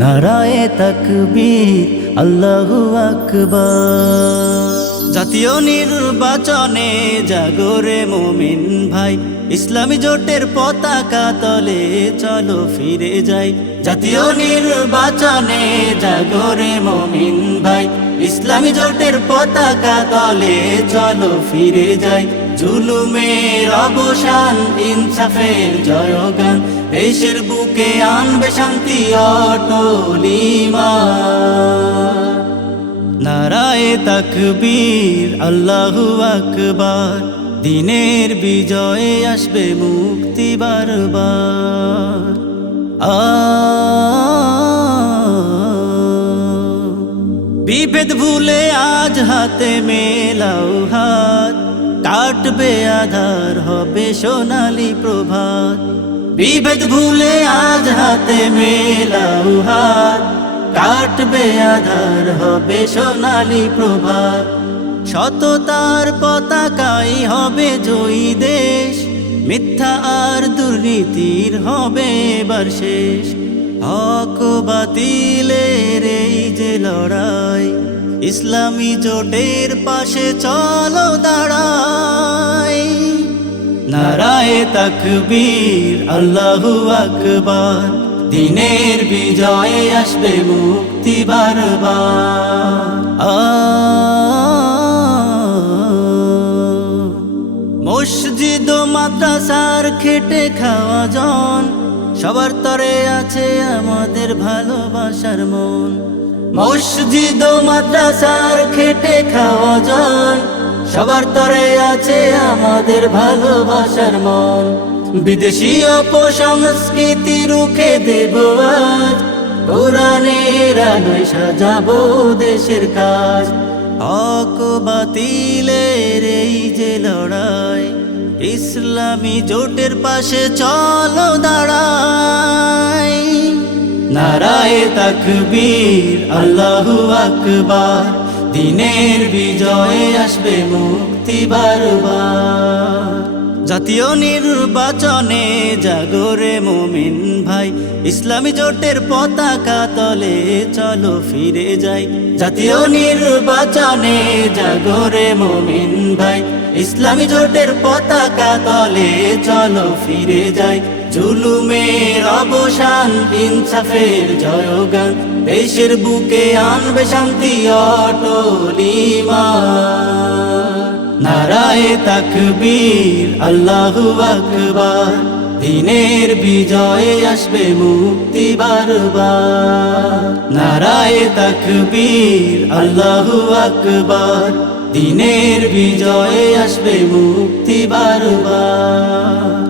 নারায়ে তাকবীর, আল্লাহু আকবার। জাতীয় নির্বাচনে জাগরে মোমিন ভাই, ইসলামী জোটের পতাকা তলে চলো ফিরে যাই। জাতীয় নির্বাচনে জাগরে মোমিন ভাই, ইসলামী জোটের পতাকা তলে চলো ফিরে যাই। জুলুমের অবসান, ইনসাফের জয়গান দেশের বুকে আনবে শান্তি অটলিমা। নারায়ে তাকবীর, আল্লাহু আকবার। দিনের বিজয়ে আসবে মুক্তি বারবার। বিভেদ ভুলে আজ হাতে মেলাও হাত। কাটবে আধার, হবে সোনালি প্রভাত। বিভেদ ভুলে আজ হাতে মেলাও হাত। কাটবে আধার, হবে সোনালি প্রভাত। সততার পতাকাই হবে জয়ী দেশ। মিথ্যা আর দুর্নীতির হবে এবার শেষ। হক বাতিলের এই যে লড়াই ইসলামী জোটের পাশে চলো দাঁড়াই। নারায়ে তাকবীর, আল্লাহু আকবার। দিনের বিজয়ে আসবে মুক্তি বারবার। মসজিদ মাদ্রাসার খেটে খাওয়া জন। সবার তরে আছে আমাদের ভালোবাসার মন। মসজিদ মাদ্রাসার খেটে খাওয়া জন সবার তরে আছে আমাদের ভালোবাসার মন। বিদেশি অপসংস্কৃতি রুখে দেব আজ। কোরআনের আলোয় সাজাবো দেশের কাজ। হক বাতিলের এই যে লড়াই, ইসলামী জোটের পাশে চলো দাঁড়াই। নারায়ে তাকবীর, আল্লাহু আকবার। দিনের বিজয়ে আসবে মুক্তি বারবার। জাতীয় নির্বাচনে জাগরে মোমিন ভাই, ইসলামী জোটের পতাকা তলে চলো ফিরে যাই। জাতীয় নির্বাচনে জাগরে মোমিন ভাই, ইসলামী জোটের পতাকা তলে চলো ফিরে যাই। জুলুমের অবসান, ইনসাফের জয়গান, দেশের বুকে আনবে শান্তি অটলিমা নারায়ে তাকবীর, আল্লাহু আকবার, দিনের বিজয়ে আসবে মুক্তি বারবার। নারায়ে তাকবীর, আল্লাহু আকবার, দিনের বিজয়ে আসবে মুক্তি বারবার।